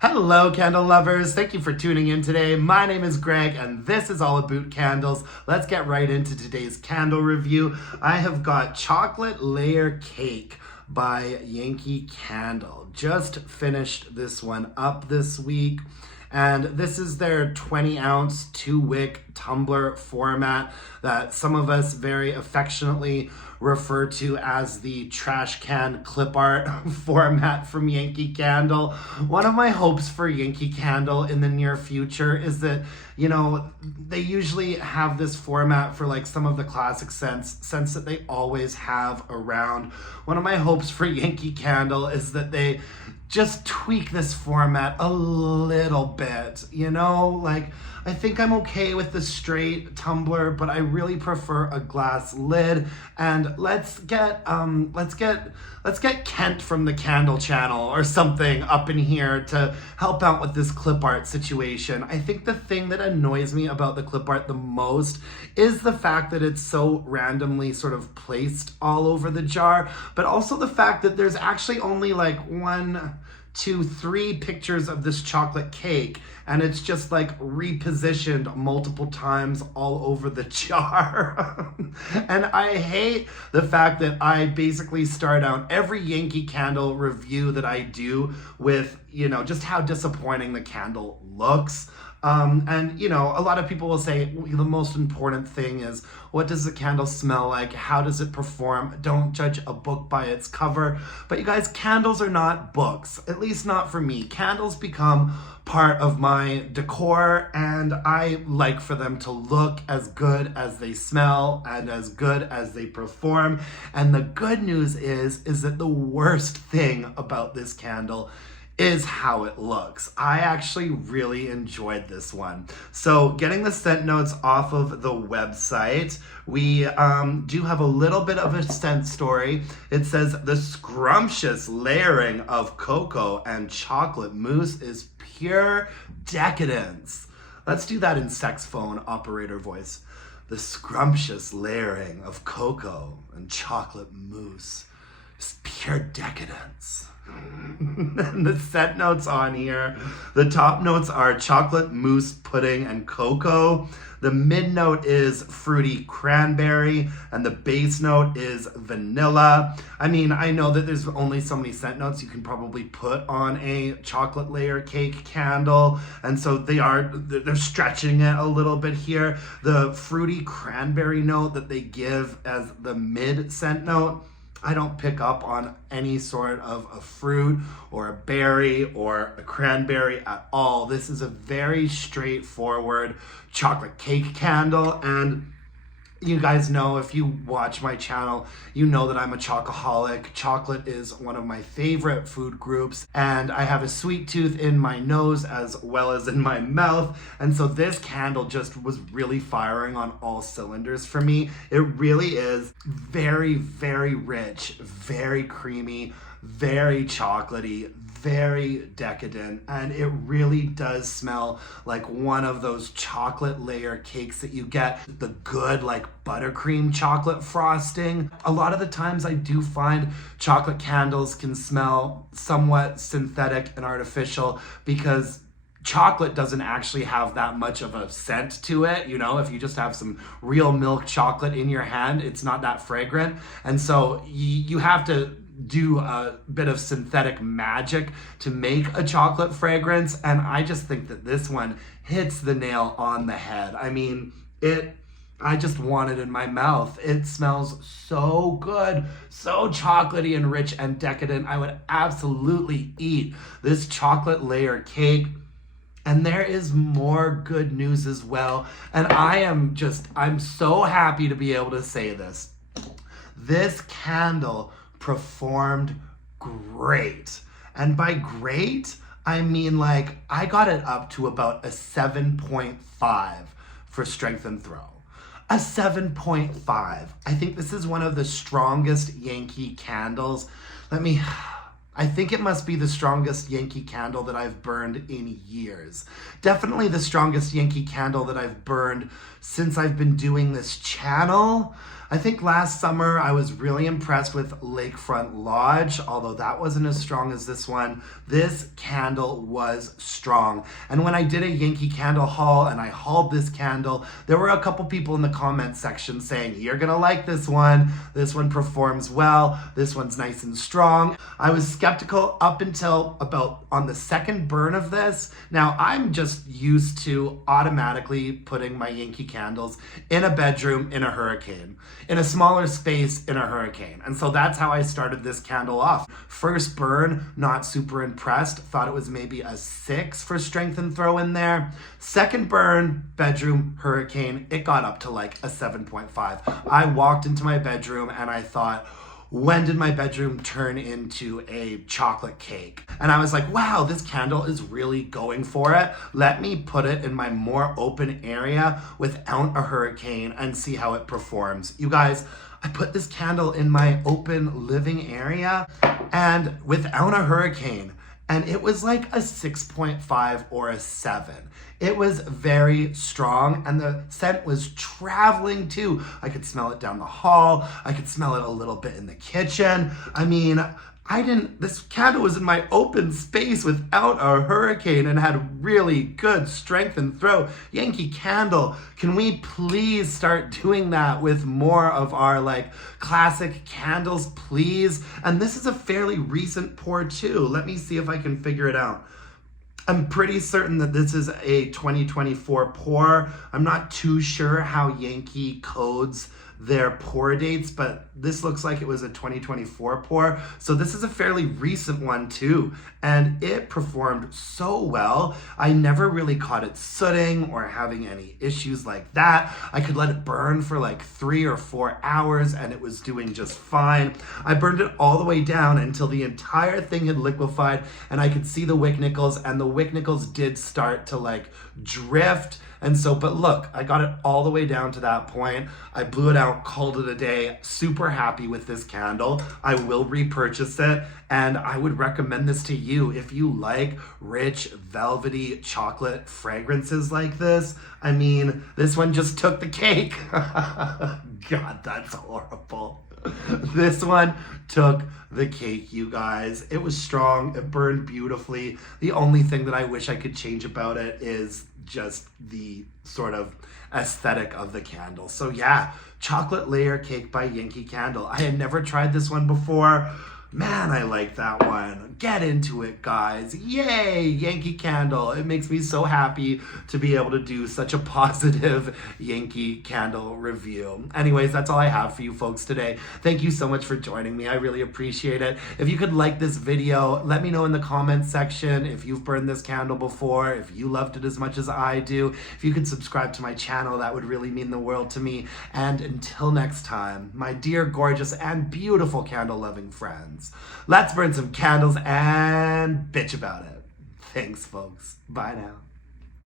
Hello, candle lovers. Thank you for tuning in today. My name is Greg, and this is all Aboot candles. Let's get right into today's candle review. I have got Chocolate Layer Cake by Yankee Candle. Just finished this one up this week. And this is their 20-ounce 2-wick tumbler format that some of us very affectionately refer to as the trash can clip art format from Yankee Candle. One of my hopes for Yankee Candle in the near future is that, they usually have this format for like some of the classic scents that they always have around. One of my hopes for Yankee Candle is that they just tweak this format a little bit, I think I'm okay with the straight tumbler, but I really prefer a glass lid. And let's get Kent from the Candle Channel or something up in here to help out with this clip art situation. I think the thing that annoys me about the clip art the most is the fact that it's so randomly sort of placed all over the jar, but also the fact that there's actually only like 1, 2, 3 pictures of this chocolate cake, and it's just like repositioned multiple times all over the jar. And I hate the fact that I basically start out every Yankee Candle review that I do with, just how disappointing the candle looks. A lot of people will say the most important thing is, what does the candle smell like? How does it perform? Don't judge a book by its cover. But you guys, candles are not books, at least not for me. Candles become part of my decor, and I like for them to look as good as they smell and as good as they perform. And the good news is that the worst thing about this candle is how it looks. I actually really enjoyed this one. So getting the scent notes off of the website, we do have a little bit of a scent story. It says the scrumptious layering of cocoa and chocolate mousse is pure decadence. Let's do that in saxophone operator voice. The scrumptious layering of cocoa and chocolate mousse is pure decadence. And the scent notes on here, the top notes are chocolate mousse, pudding, and cocoa. The mid note is fruity cranberry, and the base note is vanilla. I mean, I know that there's only so many scent notes you can probably put on a chocolate layer cake candle, and so they're stretching it a little bit here. The fruity cranberry note that they give as the mid scent note, I don't pick up on any sort of a fruit or a berry or a cranberry at all. This is a very straightforward chocolate cake candle, and you guys know, if you watch my channel, you know that I'm a chocoholic. Chocolate is one of my favorite food groups, and I have a sweet tooth in my nose as well as in my mouth. And so this candle just was really firing on all cylinders for me. It really is very, very rich, very creamy, very chocolatey, very decadent, and it really does smell like one of those chocolate layer cakes that you get the good like buttercream chocolate frosting. A lot of the times I do find chocolate candles can smell somewhat synthetic and artificial because chocolate doesn't actually have that much of a scent to it. If you just have some real milk chocolate in your hand, it's not that fragrant. And so you have to do a bit of synthetic magic to make a chocolate fragrance, and I just think that this one hits the nail on the head. I mean, I just want it in my mouth. It smells so good, so chocolatey and rich and decadent. I would absolutely eat this chocolate layer cake. And there is more good news as well, and I'm so happy to be able to say this. This candle performed great. And by great, I mean I got it up to about a 7.5 for strength and throw. A 7.5. I think this is one of the strongest Yankee candles. I think it must be the strongest Yankee candle that I've burned in years. Definitely the strongest Yankee candle that I've burned since I've been doing this channel. I think last summer I was really impressed with Lakefront Lodge, although that wasn't as strong as this one. This candle was strong. And when I did a Yankee candle haul and I hauled this candle, there were a couple people in the comment section saying, you're gonna like this one performs well, this one's nice and strong. I was skeptical up until about on the second burn of this. Now I'm just used to automatically putting my Yankee candles in a bedroom in a hurricane, in a smaller space in a hurricane. And so that's how I started this candle off. First burn, not super impressed. Thought it was maybe a 6 for strength and throw in there. Second burn, bedroom, hurricane, it got up to like a 7.5. I walked into my bedroom and I thought, when did my bedroom turn into a chocolate cake? And I was like, wow, this candle is really going for it. Let me put it in my more open area without a hurricane and see how it performs. You guys, I put this candle in my open living area and without a hurricane, and it was like a 6.5 or a 7. It was very strong and the scent was traveling too. I could smell it down the hall. I could smell it a little bit in the kitchen. I mean, this candle was in my open space without a hurricane and had really good strength and throw. Yankee Candle, can we please start doing that with more of our like classic candles, please? And this is a fairly recent pour too. Let me see if I can figure it out. I'm pretty certain that this is a 2024 pour. I'm not too sure how Yankee codes their pour dates, but this looks like it was a 2024 pour. So this is a fairly recent one too. And it performed so well. I never really caught it sooting or having any issues like that. I could let it burn for like 3 or 4 hours and it was doing just fine. I burned it all the way down until the entire thing had liquefied and I could see the wick nickels, and the wick nickels did start to like drift. And so, but look, I got it all the way down to that point. I blew it out, called it a day. Super happy with this candle. I will repurchase it, and I would recommend this to you if you like rich, velvety chocolate fragrances like this. I mean, this one just took the cake. God, that's horrible. This one took the cake, you guys. It was strong. It burned beautifully. The only thing that I wish I could change about it is just the sort of aesthetic of the candle. So yeah, chocolate layer cake by Yankee Candle. I had never tried this one before. Man, I like that one. Get into it, guys. Yay, Yankee Candle. It makes me so happy to be able to do such a positive Yankee Candle review. Anyways, that's all I have for you folks today. Thank you so much for joining me. I really appreciate it. If you could like this video, let me know in the comments section if you've burned this candle before, if you loved it as much as I do. If you could subscribe to my channel, that would really mean the world to me. And until next time, my dear, gorgeous, and beautiful candle-loving friends, let's burn some candles and bitch about it. Thanks, folks. Bye now.